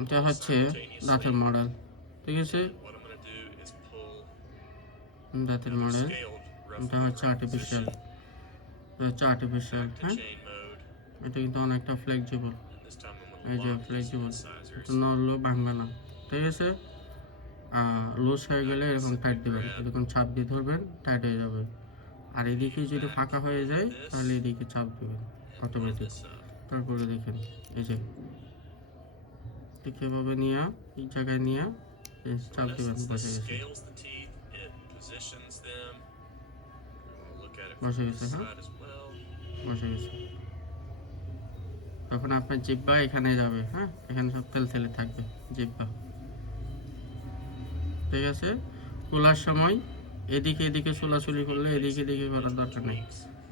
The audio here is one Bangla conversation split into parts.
এটা হচ্ছে দাঁতের মডেল, ঠিক আছে? দাঁতের মডেল এটা হচ্ছে আর্টিফিশিয়াল, হ্যাঁ। এটা কিন্তু অনেকটা ফ্লেক্সিবল, এই যে ফ্লেক্সিবল, এটা নড়লেও ভাঙবে না, ঠিক আছে? লুজ হয়ে গেলে এরকম টাইট দেবেন, এরকম চাপ দিয়ে ধরবেন, টাইট হয়ে যাবে। আর এদিকে যদি ফাঁকা হয়ে যায় তাহলে এদিকে চাপ দেবেন অটোমেটিক। তারপরে দেখেন এই যে ঠিক এভাবে নিয়ে এই জায়গায় নিয়ে চাপ দেবেন, বসে গেছে, বসে গেছে, হ্যাঁ বসে গেছে। তখন আপনার জিহ্বা এখানে যাবে, হ্যাঁ এখানে সব তেলে থাকবে জিহ্বা, ঠিক আছে? খোলার সময় এদিকে এদিকে চোলাচুলি করলে এদিকে এদিকে করার দরকার নেই,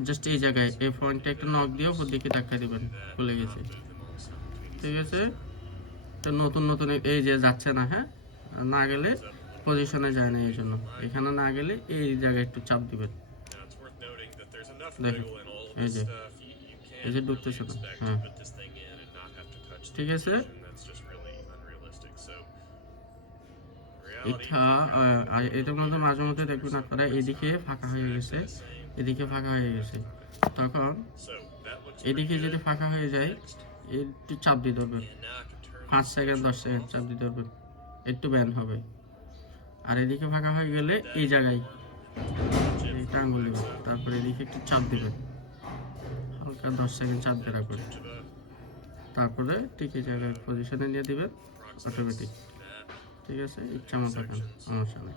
জাস্ট এই জায়গায় এই পয়েন্টে একটা নখ দিয়ে ওপর দিকে ধাক্কা দিবেন, খুলে গেছে, ঠিক আছে? তো নতুন নতুন এই যে যাচ্ছে না, হ্যাঁ না গেলে পজিশনে যায় না, এই জন্য এখানে না গেলে এই জায়গায় একটু চাপ দিবেন, দেখেন এই যে ঢুকতেছে না, হ্যাঁ ঠিক আছে? এটা এটার মধ্যে মাঝে মধ্যে দেখবেন আপনারা এদিকে ফাঁকা হয়ে গেছে, এদিকে ফাঁকা হয়ে গেছে, তখন এদিকে যদি ফাঁকা হয়ে যায় একটু চাপ দিয়ে ধরবেন, 5 সেকেন্ড 10 সেকেন্ড চাপ দিয়ে ধরবেন, একটু ব্যান হবে। আর এদিকে ফাঁকা হয়ে গেলে এই জায়গায় এইটা আঙুল দেবেন, তারপরে এদিকে একটু চাপ দেবেন, হালকা 10 সেকেন্ড চাপ দিয়ে রাখবেন, তারপরে ঠিক এই জায়গায় পজিশনে নিয়ে দিবেন অটোমেটিক, ঠিক আছে? ইচ্ছা মতো সমস্যা নেই।